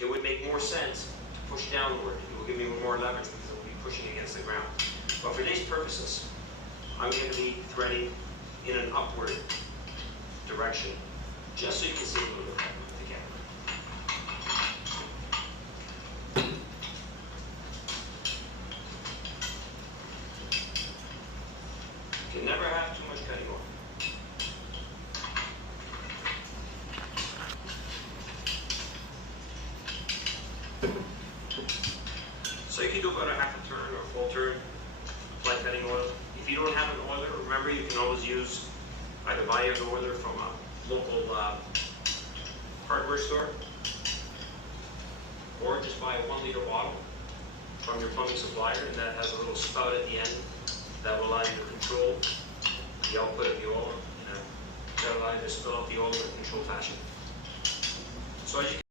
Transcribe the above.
it would make more sense to push downward. It will give me more leverage because it will be pushing against the ground. But for these purposes, I'm going to be threading in an upward direction, just so you can see a little bit better with the camera. You can never have too much cutting oil. So you can do about a half a turn or a full turn, apply cutting oil. If you don't have an oiler, remember you can always use, either buy an oiler from a local hardware store, or just buy a 1 liter bottle from your plumbing supplier, and that has a little spout at the end that will allow you to control the output of the oil, that will allow you to spill out the oil in a controlled fashion. So as you